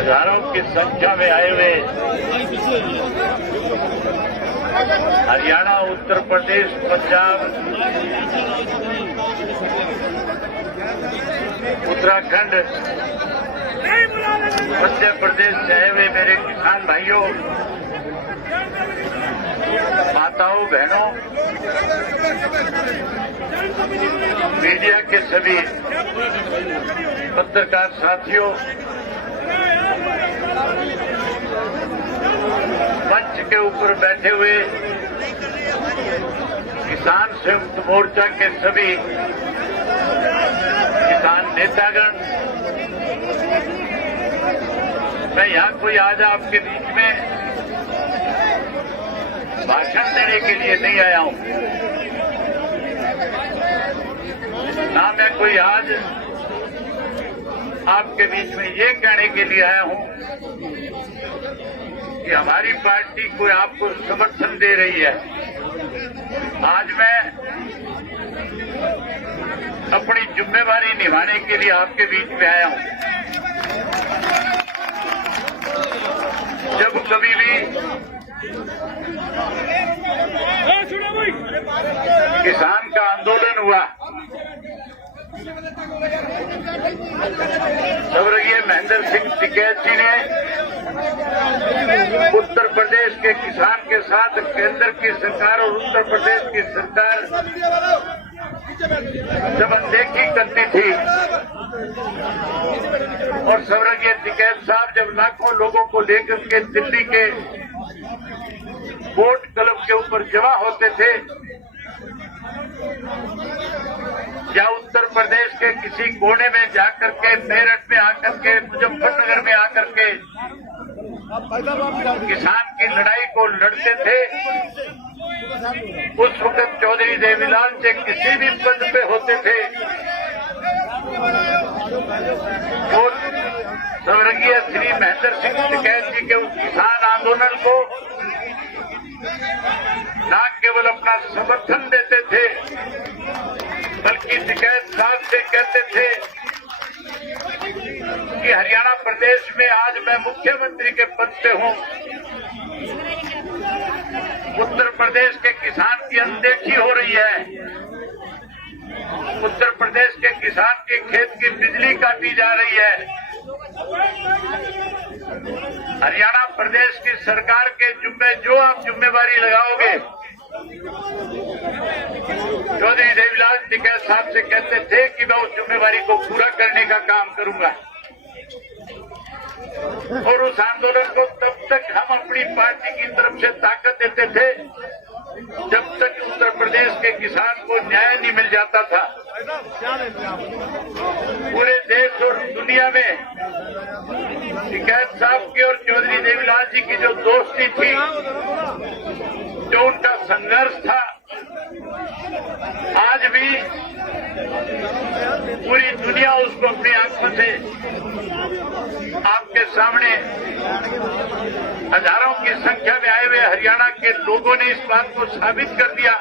हजारों की संख्या में आए हुए हरियाणा, उत्तर प्रदेश, पंजाब, उत्तराखंड, मध्य प्रदेश से आए हुए मेरे किसान भाइयों, माताओं, बहनों, मीडिया के सभी पत्रकार साथियों, मंच के ऊपर बैठे हुए किसान संयुक्त मोर्चा के सभी किसान नेतागण, मैं यहाँ कोई आज आपके बीच में भाषण देने के लिए नहीं आया हूँ, ना मैं कोई आज आपके बीच में ये कहने के लिए आया हूँ कि हमारी पार्टी कोई आपको समर्थन दे रही है। आज मैं अपनी जिम्मेवारी निभाने के लिए आपके बीच में आया हूँ। जब कभी भी किसान का आंदोलन हुआ, स्वर्गीय महेंद्र सिंह टिकैत जी ने उत्तर प्रदेश के किसान के साथ केंद्र की सरकार और उत्तर प्रदेश की सरकार जब अनदेखी करती थी और स्वर्गीय टिकैत साहब जब लाखों लोगों को लेकर के दिल्ली के वोट क्लब के ऊपर जमा होते थे, या उत्तर प्रदेश के किसी कोने में जाकर के, मेरठ में आकर के, मुजफ्फरनगर में आकर के किसान की लड़ाई को लड़ते थे, उस वक्त चौधरी देवीलाल जी किसी भी पद पे होते थे, और स्वर्गीय श्री महेंद्र सिंह टिकैत जी के उस किसान आंदोलन को न केवल अपना समर्थन देते थे, बल्कि टिकैत साहब से कहते थे कि हरियाणा प्रदेश में आज मैं मुख्यमंत्री के पद पे हूँ, उत्तर प्रदेश के किसान की अनदेखी हो रही है, उत्तर प्रदेश के किसान के खेत की बिजली काटी जा रही है, हरियाणा प्रदेश की सरकार के जुम्मे जो आप जिम्मेवारी लगाओगे, चौधरी देवीलाल टिकैत साहब से कहते थे कि मैं उस जिम्मेवारी को पूरा करने का काम करूंगा। और उस आंदोलन को तब तक हम अपनी पार्टी की तरफ से ताकत देते थे जब तक उत्तर प्रदेश के किसान को न्याय नहीं मिल जाता था। पूरे देश और दुनिया में टिकैत साहब की और चौधरी देवीलाल जी की जो दोस्ती थी, जो उनका संघर्ष था, आज भी पूरी दुनिया उसको अपनी आंखों से आपके सामने हजारों की संख्या में आए हुए हरियाणा के लोगों ने इस बात को साबित कर दिया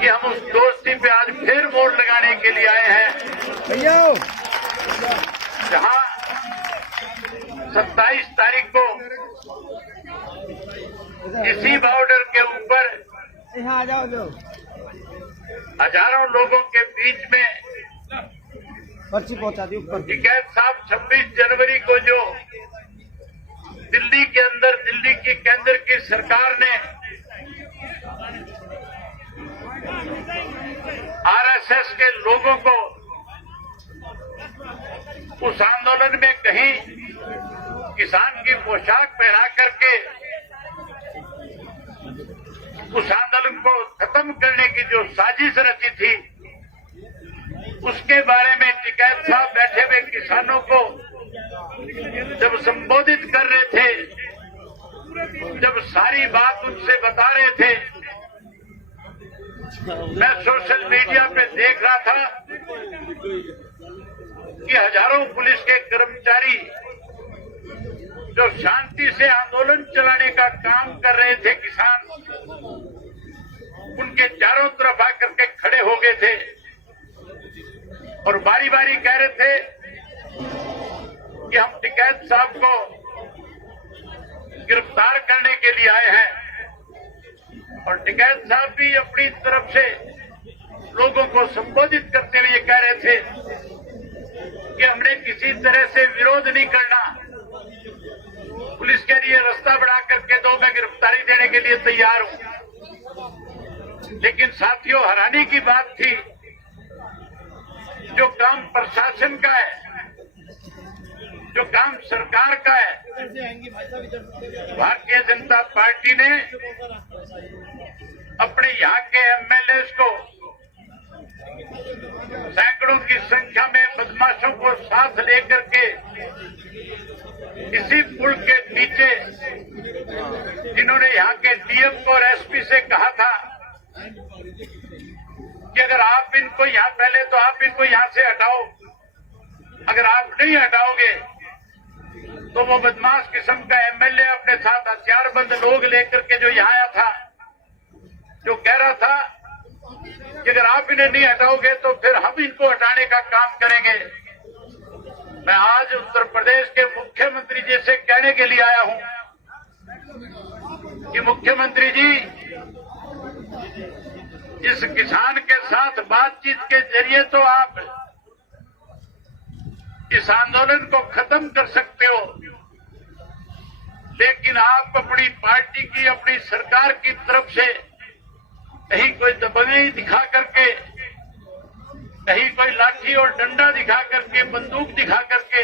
कि हम उस दोस्ती पे आज फिर मोड़ लगाने के लिए आए हैं। जहां 27 तारीख को इसी बॉर्डर के ऊपर हजारों लोगों के बीच में पर्ची पहुंचा दी ऊपर। टिकैत साहब 26 जनवरी को जो दिल्ली के अंदर दिल्ली की केंद्र की सरकार ने आरएसएस के लोगों को उस आंदोलन में कहीं किसान की पोशाक पहना करके उस आंदोलन को खत्म करने की जो साजिश रची थी, उसके बारे में टिकैत साहब बैठे हुए किसानों को जब संबोधित कर रहे थे, जब सारी बात उनसे बता रहे थे, मैं सोशल मीडिया पे देख रहा था कि हजारों पुलिस के कर्मचारी जो शांति से आंदोलन चलाने का काम कर रहे थे, किसान उनके चारों तरफ आकर के खड़े हो गए थे और बारी बारी कह रहे थे कि हम टिकैत साहब को गिरफ्तार करने के लिए आए हैं और टिकैत साहब भी अपनी तरफ से लोगों को संबोधित करते हुए ये कह रहे थे कि हमने किसी तरह से विरोध नहीं करना, पुलिस के लिए रास्ता बढ़ा करके दो, मैं गिरफ्तारी देने के लिए तैयार हूं। लेकिन साथियों, हैरानी की बात थी, जो काम प्रशासन का है, जो काम सरकार का है, भारतीय जनता पार्टी ने अपने यहाँ के एमएलए को सैकड़ों की संख्या में बदमाशों को साथ लेकर के इसी पुल के नीचे, जिन्होंने यहाँ के डीएम को और एसपी से कहा था कि अगर आप इनको यहाँ, पहले तो आप इनको यहाँ से हटाओ, अगर आप नहीं हटाओगे तो वो बदमाश किस्म का एमएलए अपने साथ हथियारबंद लोग लेकर के जो यहाँ आया था, जो कह रहा था कि अगर आप इन्हें नहीं हटाओगे तो फिर हम इनको हटाने का काम करेंगे। मैं आज उत्तर प्रदेश के मुख्यमंत्री जी से कहने के लिए आया हूं कि मुख्यमंत्री जी, इस किसान के साथ बातचीत के जरिए तो आप इस आंदोलन को खत्म कर सकते हो, लेकिन आप अपनी पार्टी की, अपनी सरकार की तरफ से कहीं कोई दबंगई दिखा करके, कहीं कोई लाठी और डंडा दिखा करके, बंदूक दिखा करके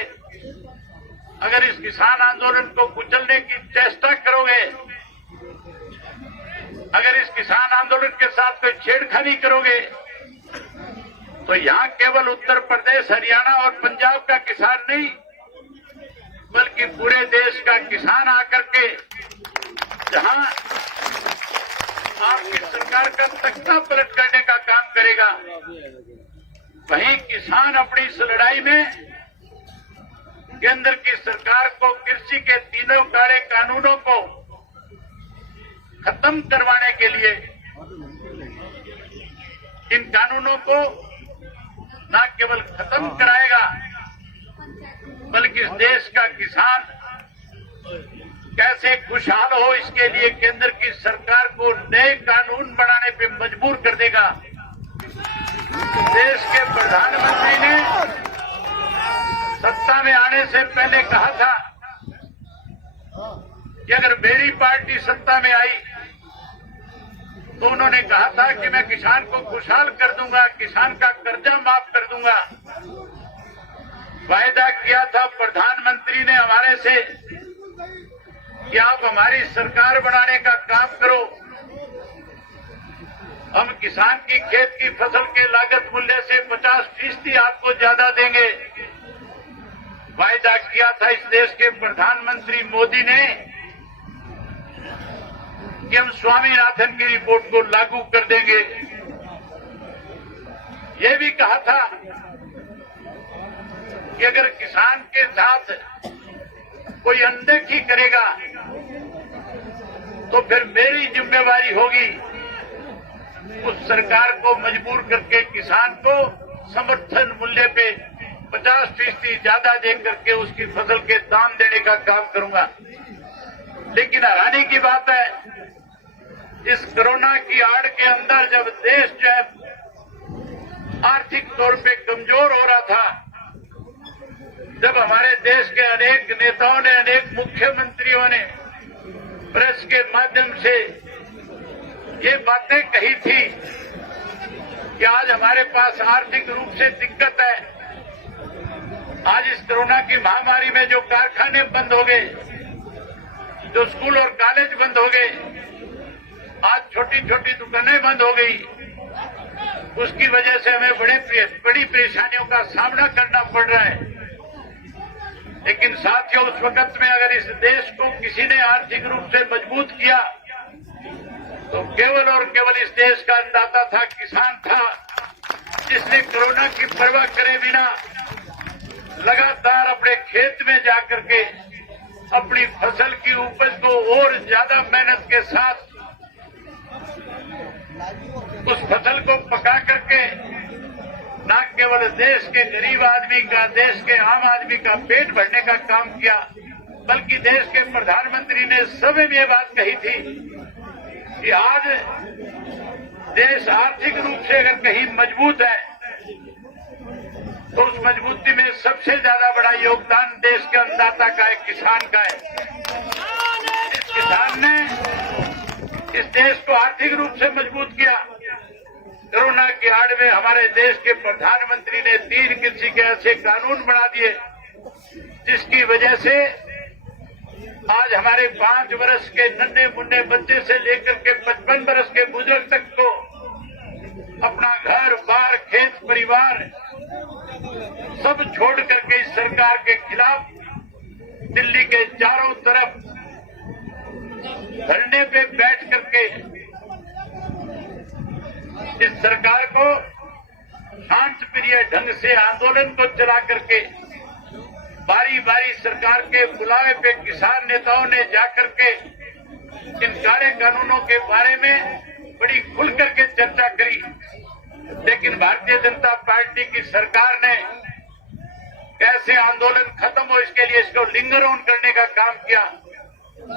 अगर इस किसान आंदोलन को कुचलने की चेष्टा करोगे, अगर इस किसान आंदोलन के साथ कोई छेड़खानी करोगे, तो यहाँ केवल उत्तर प्रदेश, हरियाणा और पंजाब का किसान नहीं, बल्कि पूरे देश का किसान आकर के जहाँ आपकी सरकार का तख्ता पलट करने का काम करेगा, वहीं किसान अपनी इस लड़ाई में केंद्र की सरकार को कृषि के तीनों काले कानूनों को खत्म करवाने के लिए, इन कानूनों को न केवल खत्म कराएगा, बल्कि इस देश का किसान कैसे खुशहाल हो, इसके लिए केंद्र की सरकार को नए कानून बनाने पे मजबूर कर देगा। देश के प्रधानमंत्री ने सत्ता में आने से पहले कहा था कि अगर मेरी पार्टी सत्ता में आई तो उन्होंने कहा था कि मैं किसान को खुशहाल कर दूंगा, किसान का कर्जा माफ कर दूंगा। वायदा किया था प्रधानमंत्री ने हमारे से कि आप हमारी सरकार बनाने का काम करो, हम किसान की खेत की फसल के लागत मूल्य से 50% आपको ज्यादा देंगे। वायदा किया था इस देश के प्रधानमंत्री मोदी ने कि हम स्वामीनाथन की रिपोर्ट को लागू कर देंगे। ये भी कहा था कि अगर किसान के साथ कोई अनदेखी करेगा तो फिर मेरी जिम्मेवारी होगी उस सरकार को मजबूर करके किसान को समर्थन मूल्य पे 50% ज्यादा दे करके उसकी फसल के दाम देने का काम करूंगा। लेकिन हैरानी की बात है, इस कोरोना की आड़ के अंदर जब देश जो है आर्थिक तौर पे कमजोर हो रहा था, जब हमारे देश के अनेक नेताओं ने, अनेक मुख्यमंत्रियों ने प्रेस के माध्यम से ये बातें कही थी कि आज हमारे पास आर्थिक रूप से दिक्कत है, आज इस कोरोना की महामारी में जो कारखाने बंद हो गए, जो स्कूल और कॉलेज बंद हो गए, आज छोटी छोटी दुकानें बंद हो गई, उसकी वजह से हमें बड़ी परेशानियों का सामना करना पड़ रहा है। लेकिन साथियों, उस वक्त में अगर इस देश को किसी ने आर्थिक रूप से मजबूत किया तो केवल और केवल इस देश का अन्नदाता था, किसान था, जिसने कोरोना की परवाह करे बिना लगातार अपने खेत में जाकर के अपनी फसल की उपज को और ज्यादा मेहनत के साथ उस फसल को पका करके न केवल देश के गरीब आदमी का, देश के आम आदमी का पेट भरने का काम किया, बल्कि देश के प्रधानमंत्री ने सभी में ये बात कही थी कि आज देश आर्थिक रूप से अगर कहीं मजबूत है तो उस मजबूती में सबसे ज्यादा बड़ा योगदान देश के अन्नदाता का है, किसान का है। इस किसान ने इस देश को आर्थिक रूप से मजबूत किया। कोरोना की आड़ में हमारे देश के प्रधानमंत्री ने 3 कृषि के ऐसे कानून बना दिए जिसकी वजह से आज हमारे 5 वर्ष के नन्हे मुन्ने बच्चे से लेकर के 55 वर्ष के बुजुर्ग तक को अपना घर बार खेत परिवार सब छोड़ करके इस सरकार के खिलाफ दिल्ली के चारों तरफ धरने पे बैठ करके इस सरकार को शांत प्रिय ढंग से आंदोलन को चला करके बारी बारी सरकार के बुलावे पे किसान नेताओं ने जाकर के इन काले कानूनों के बारे में बड़ी खुल करके चर्चा करी। लेकिन भारतीय जनता पार्टी की सरकार ने कैसे आंदोलन खत्म हो इसके लिए इसको लिंगर ऑन करने का काम किया,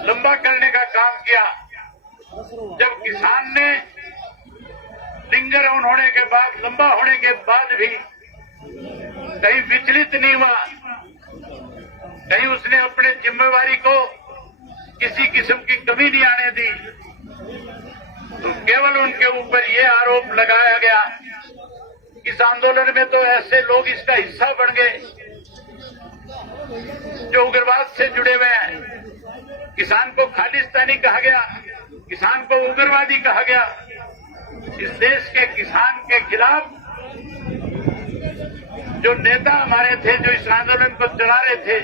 लंबा करने का काम किया। जब किसान ने लिंगर ऑन होने के बाद, लंबा होने के बाद भी कहीं विचलित नहीं हुआ, कहीं उसने अपने जिम्मेवारी को किसी किस्म की कमी नहीं आने दी, तो केवल उनके ऊपर ये आरोप लगाया गया। इस आंदोलन में तो ऐसे लोग इसका हिस्सा बन गए जो उग्रवाद से जुड़े हुए हैं। किसान को खालिस्तानी कहा गया, किसान को उग्रवादी कहा गया। इस देश के किसान के खिलाफ जो नेता हमारे थे, जो इस आंदोलन को चला रहे थे,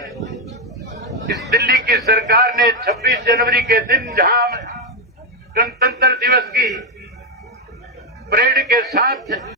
इस दिल्ली की सरकार ने 26 जनवरी के दिन जहां गणतंत्र दिवस की परेड के साथ